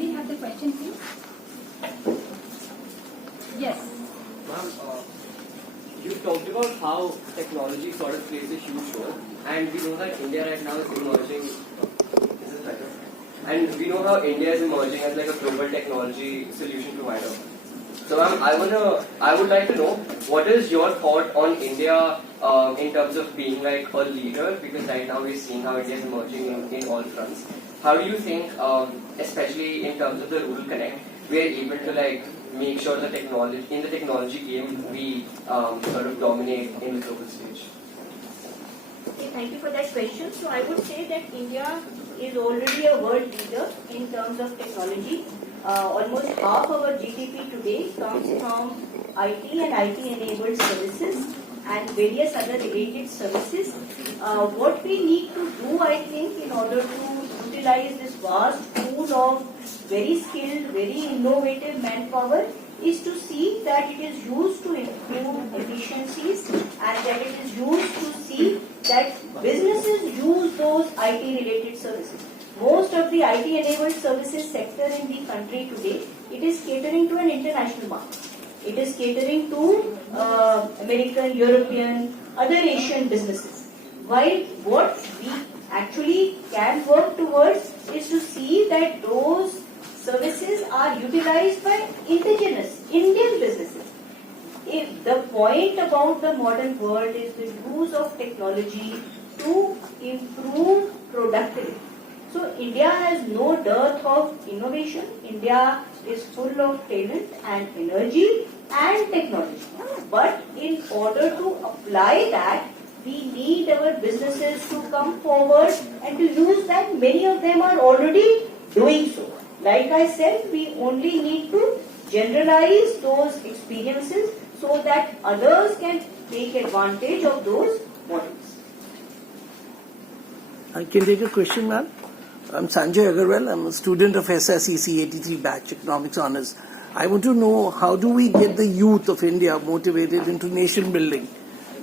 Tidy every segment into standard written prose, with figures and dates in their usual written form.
we have the question, please? Yes. Ma'am, you talked about how technology sort of plays a huge role, and we know that India right now is emerging. Is this better? And we know how India is emerging as like a global technology solution provider. So, ma'am, I would like to know what is your thought on India in terms of being like a leader, because right now we're seeing how India is emerging in all fronts. How do you think, especially in terms of the rural connect, we are able to like make sure the technology game we sort of dominate in the global stage? Okay, thank you for that question. So I would say that India is already a world leader in terms of technology. Almost half our GDP today comes from IT and IT-enabled services and various other related services. What we need to do, I think, in order to utilize this vast pool of very skilled, very innovative manpower is to see that it is used to improve efficiencies and that it is used to see that businesses use those IT-related services. Most of the IT-enabled services sector in the country today, it is catering to an international market. It is catering to American, European, other Asian businesses. While what we actually can work towards is to see that those services are utilized by indigenous Indian businesses. If the point about the modern world is the use of technology to improve productivity. So India has no dearth of innovation. India is full of talent and energy and technology. But in order to apply that, we need our businesses to come forward and to use that. Many of them are already doing so. Like I said, we only need to generalize those experiences so that others can take advantage of those models. I can take a question, ma'am. I'm Sanjay Agarwal. I'm a student of SSEC 83 batch, Economics Honours. I want to know how do we get the youth of India motivated into nation building?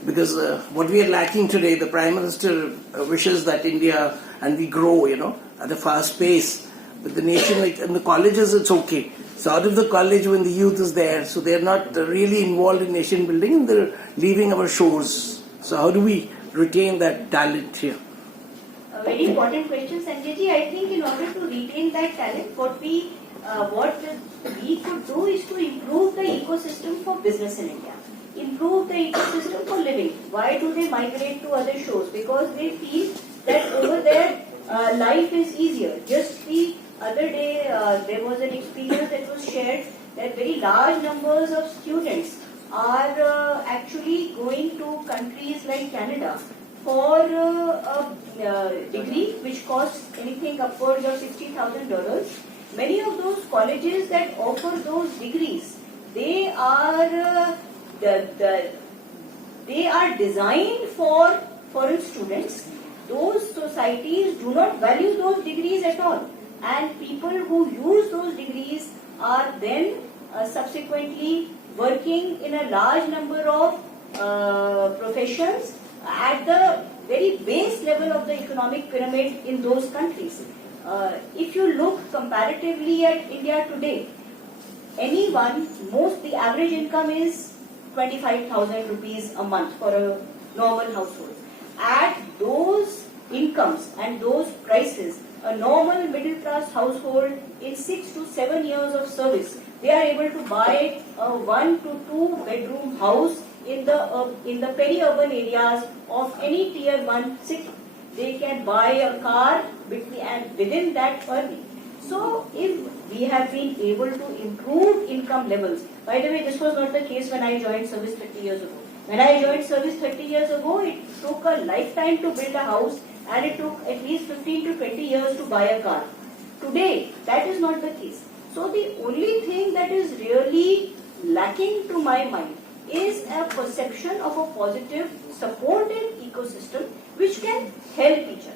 Because what we are lacking today, the Prime Minister wishes that India and we grow, at a fast pace. But the nation, like in the colleges, it's okay. So out of the college, when the youth is there, so they're not really involved in nation building and they're leaving our shores. So how do we retain that talent here? A very important question, Sanjayji. I think in order to retain that talent, what we could do is to improve the ecosystem for business in India. Improve the ecosystem for living. Why do they migrate to other shores? Because they feel that over there life is easier. Just the other day there was an experience that was shared that very large numbers of students are actually going to countries like Canada for a degree which costs anything upwards of $60,000. Many of those colleges that offer those degrees, they are designed for foreign students. Those societies do not value those degrees at all, and people who use those degrees are then subsequently working in a large number of professions at the very base level of the economic pyramid in those countries. If you look comparatively at India today, the average income is 25,000 rupees a month for a normal household. At those incomes and those prices, a normal middle class household in 6 to 7 years of service, they are able to buy a 1 to 2 bedroom house in the peri-urban areas of any tier 1 city. They can buy a car within that earning. So if we have been able to improve income levels, by the way, this was not the case when I joined service 30 years ago. When I joined service 30 years ago, it took a lifetime to build a house and it took at least 15 to 20 years to buy a car. Today, that is not the case. So the only thing that is really lacking to my mind is a perception of a positive, supportive ecosystem which can help each other.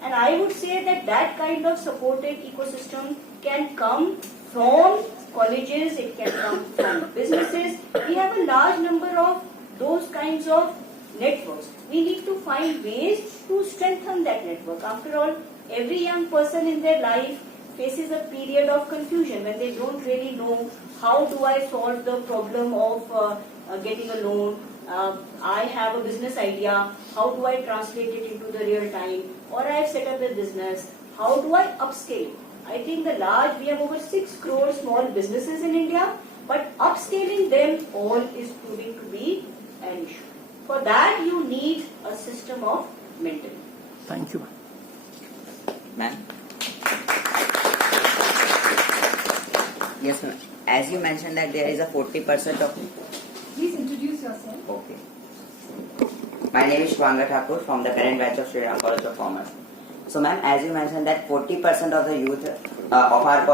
And I would say that kind of supportive ecosystem can come from colleges, it can come from businesses. We have a large number of those kinds of networks. We need to find ways to strengthen that network. After all, every young person in their life faces a period of confusion when they don't really know how do I solve the problem of getting a loan. I have a business idea. How do I translate it into the real time? Or I have set up a business. How do I upscale? I think we have over 6 crore small businesses in India, but upscaling them all is proving to be an issue. For that, you need a system of mentoring. Thank you. Ma'am? Yes, ma'am. As you mentioned that there is a 40% of... Please introduce yourself. Okay. My name is Shwanga Thakur from the current batch of Sri Ram College of Commerce. So ma'am, as you mentioned that 40% of the youth, of our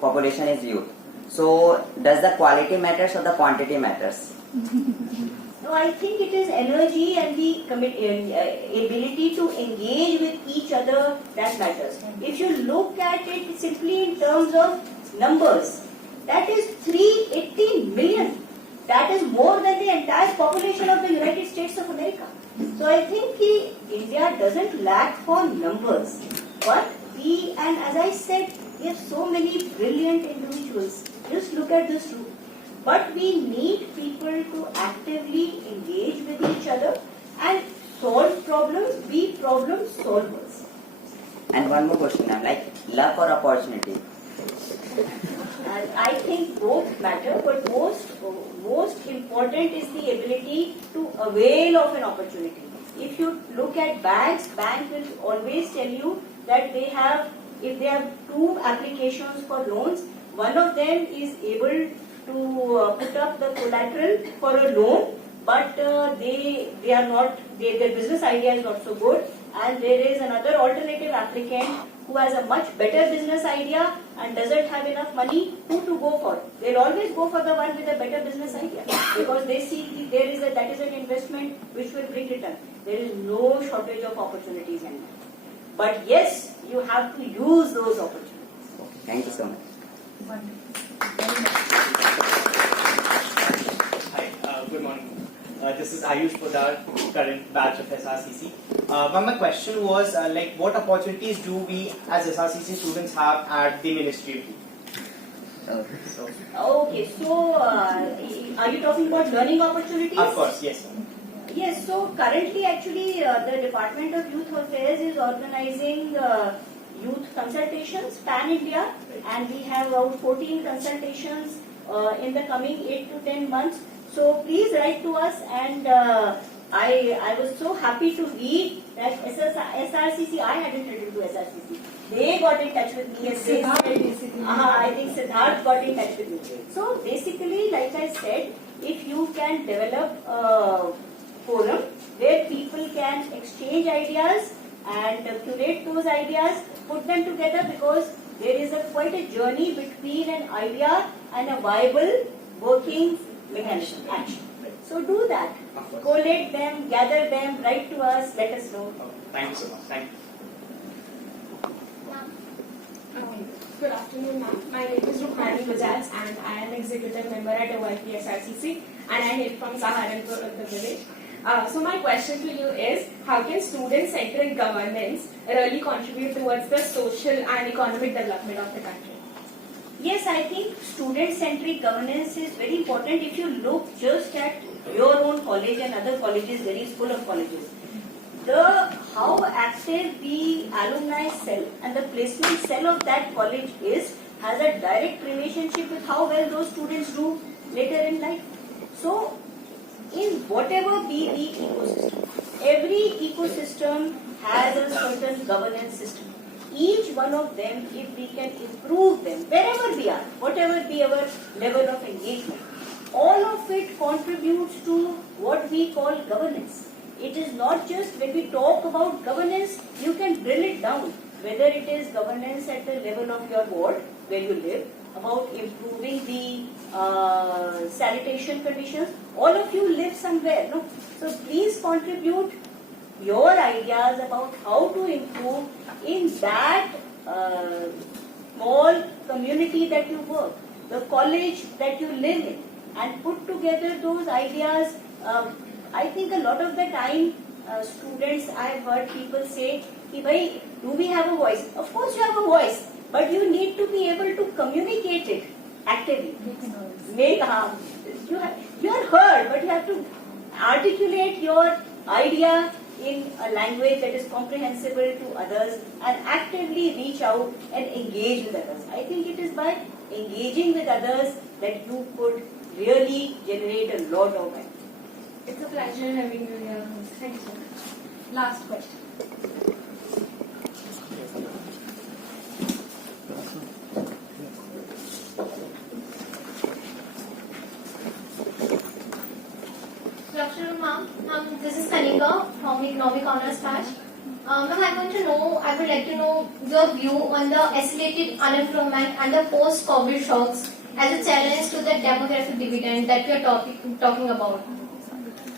population is youth. So does the quality matters or the quantity matters? No, I think it is energy and the ability to engage with each other that matters. If you look at it simply in terms of numbers, that is 380 million. That is more than the entire population of the United States of America. So I think India doesn't lack for numbers, but and as I said, we have so many brilliant individuals. Just look at this room. But we need people to actively engage with each other and solve problems, be problem solvers. And one more question, ma'am, like luck or opportunity? And I think both matter, but most important is the ability to avail of an opportunity. If you look at banks will always tell you that if they have 2 applications for loans, one of them is able to put up the collateral for a loan, but their business idea is not so good, and there is another alternative applicant who has a much better business idea and doesn't have enough money, who to go for? They'll always go for the one with a better business idea because they see that is an investment which will bring return. There is no shortage of opportunities in that. But yes, you have to use those opportunities. Thank you so much. Hi, good morning. This is Ayush Podar, current batch of SRCC. My question was, what opportunities do we as SRCC students have at the Ministry? Okay, so are you talking about learning opportunities? Of course, yes. Yes, so currently actually the Department of Youth Affairs is organizing youth consultations pan-India, and we have about 14 consultations in the coming 8 to 10 months. So please write to us, and I was so happy to read that SRCC, I hadn't written to SRCC. They got in touch with me and they said, I think Siddharth got in touch with me. So basically, like I said, if you can develop a forum where people can exchange ideas and curate those ideas, put them together, because there is quite a journey between an idea and a viable working mechanism, action. So do that. Collate them, gather them, write to us, let us know. Thank you so much. Thank you. Good afternoon, ma'am. My name is Rukmani Bajaj and I am executive member at OIP SRCC and I hail from Saharanpur, Uttar Pradesh. So my question to you is, how can student-centric governance really contribute towards the social and economic development of the country? Yes, I think student-centric governance is very important. If you look just at your own college and other colleges, there is full of colleges. How active the alumni cell and the placement cell of that college is has a direct relationship with how well those students do later in life. So, in whatever be the ecosystem, every ecosystem has a certain governance system. Each one of them, if we can improve them, wherever we are, whatever be our level of engagement, all of it contributes to what we call governance. It is not just when we talk about governance, you can drill it down. Whether it is governance at the level of your ward, where you live, about improving the sanitation conditions, all of you live somewhere, no? So please contribute your ideas about how to improve in that small community that you work, the college that you live in, and put together those ideas. I think a lot of the time students, I have heard people say, do we have a voice? Of course you have a voice, but you need to be able to communicate it actively. You are heard, but you have to articulate your idea in a language that is comprehensible to others and actively reach out and engage with others. I think it is by engaging with others that you could really generate a lot of value. It's a pleasure having you here. Thank you so much. Last question. Good afternoon, ma'am. This is Kanika from Economic Honors Batch. Ma'am, I would like to know your view on the escalated unemployment and the post-COVID shocks as a challenge to the demographic dividend that we are talking about.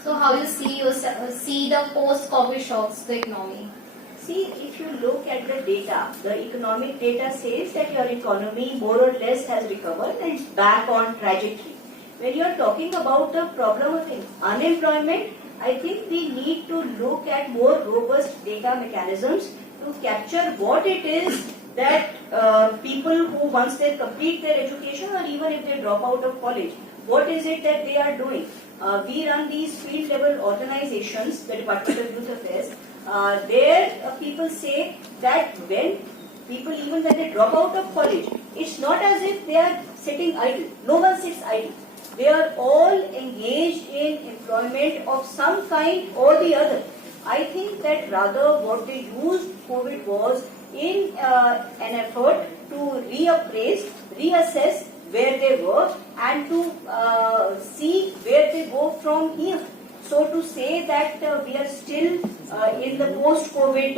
So, how you see the post-COVID shocks to the economy? See, if you look at the data, the economic data says that your economy more or less has recovered and it's back on trajectory. When you are talking about the problem of unemployment, I think we need to look at more robust data mechanisms to capture what it is that people who once they complete their education or even if they drop out of college, what is it that they are doing? We run these field level organizations, the Department of Youth Affairs. There people say that when people, even when they drop out of college, it's not as if they are sitting idle. No one sits idle. They are all engaged in employment of some kind or the other. I think that rather what they used COVID was in an effort to reappraise, reassess where they were and to see where they go from here. So to say that we are still in the post-COVID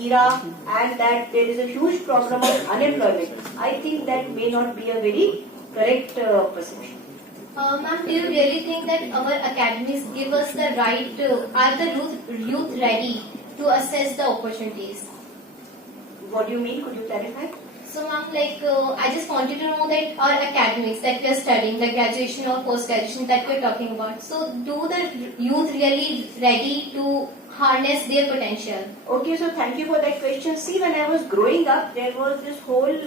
era and that there is a huge problem of unemployment, I think that may not be a very correct perception. Ma'am, do you really think that our academies give us the right are the youth ready to assess the opportunities? What do you mean? Could you clarify? So ma'am, I just wanted to know that our academics that we are studying, the graduation or post-graduation that we are talking about, so do the youth really ready to harness their potential? Okay, so thank you for that question. See, when I was growing up, there was this whole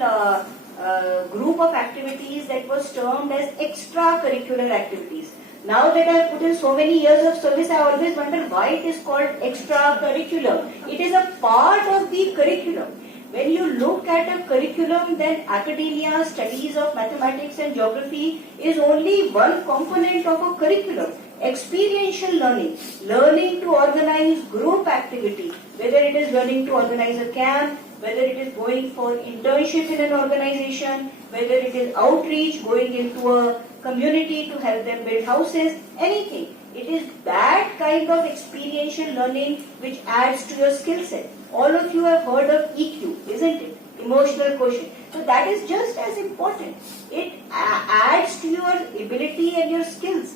group of activities that was termed as extracurricular activities. Now that I have put in so many years of service, I always wonder why it is called extracurricular. It is a part of the curriculum. When you look at a curriculum, then academia, studies of mathematics and geography is only one component of a curriculum. Experiential learning, learning to organize group activity, whether it is learning to organize a camp, whether it is going for internship in an organization, whether it is outreach, going into a community to help them build houses, anything. It is that kind of experiential learning which adds to your skill set. All of you have heard of EQ, isn't it? Emotional quotient. So that is just as important. It adds to your ability and your skills.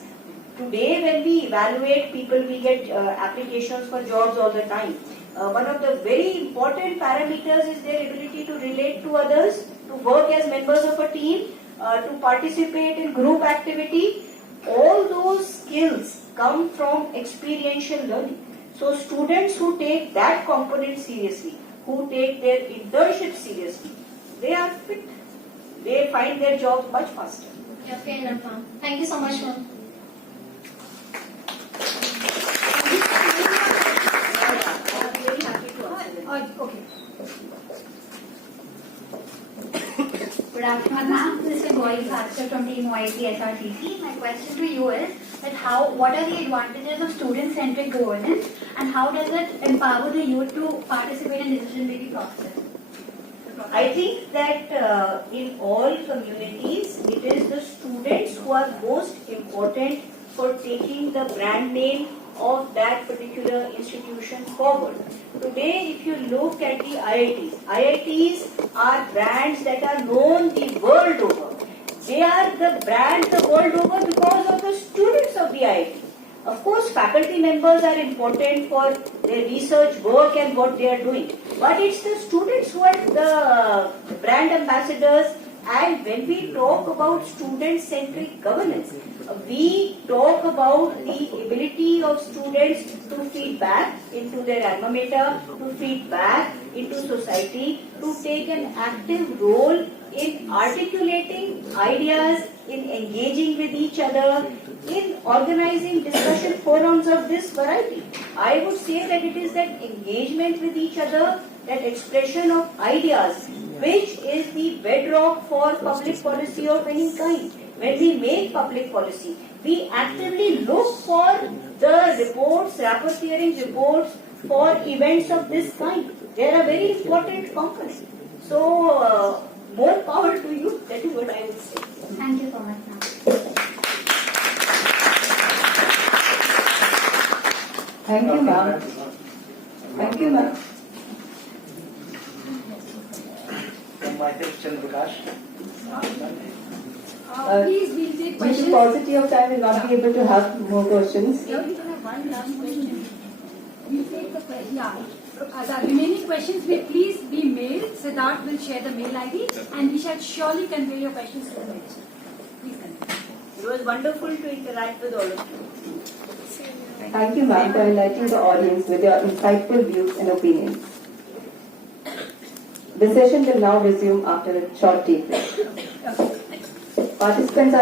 Today when we evaluate people, we get applications for jobs all the time. One of the very important parameters is their ability to relate to others, to work as members of a team, to participate in group activity. All those skills come from experiential learning. So students who take that component seriously, who take their internship seriously, they are fit. They find their jobs much faster. Yeah, fair enough, ma'am. Thank you so much, ma'am. I'm very happy to answer them. Okay. Good afternoon, ma'am. This is Gauri Bhaskar from Team YP SRCC. My question to you is that what are the advantages of student-centric governance and how does it empower the youth to participate in decision-making process? I think that in all communities, it is the students who are most important for taking the brand name of that particular institution forward. Today, if you look at the IITs are brands that are known the world over. They are the brand the world over because of the students of the IIT. Of course, faculty members are important for their research work and what they are doing. But it's the students who are the brand ambassadors And when we talk about student-centric governance, we talk about the ability of students to feed back into their alma mater, to feed back into society, to take an active role in articulating ideas, in engaging with each other, in organizing discussion forums of this variety. I would say that it is that engagement with each other, that expression of ideas, which is the bedrock for public policy of any kind. When we make public policy, we actively look for the reports, rapporteuring reports for events of this kind. They are a very important component. So, more power to you. That is what I would say. Thank you so much, ma'am. Thank you, ma'am. Thank you, ma'am. Myself, Chandrakash. Please, we'll take questions. Due to paucity of time, we'll not be able to have more questions. Yeah, we can have one last question. We'll take the the remaining questions may please be mailed. Siddharth will share the mail ID and we shall surely convey your questions to the minister. Please continue. It was wonderful to interact with all of you. Thank you, ma'am, for enlightening the audience with your insightful views and opinions. The session will now resume after a short tea break. Participants are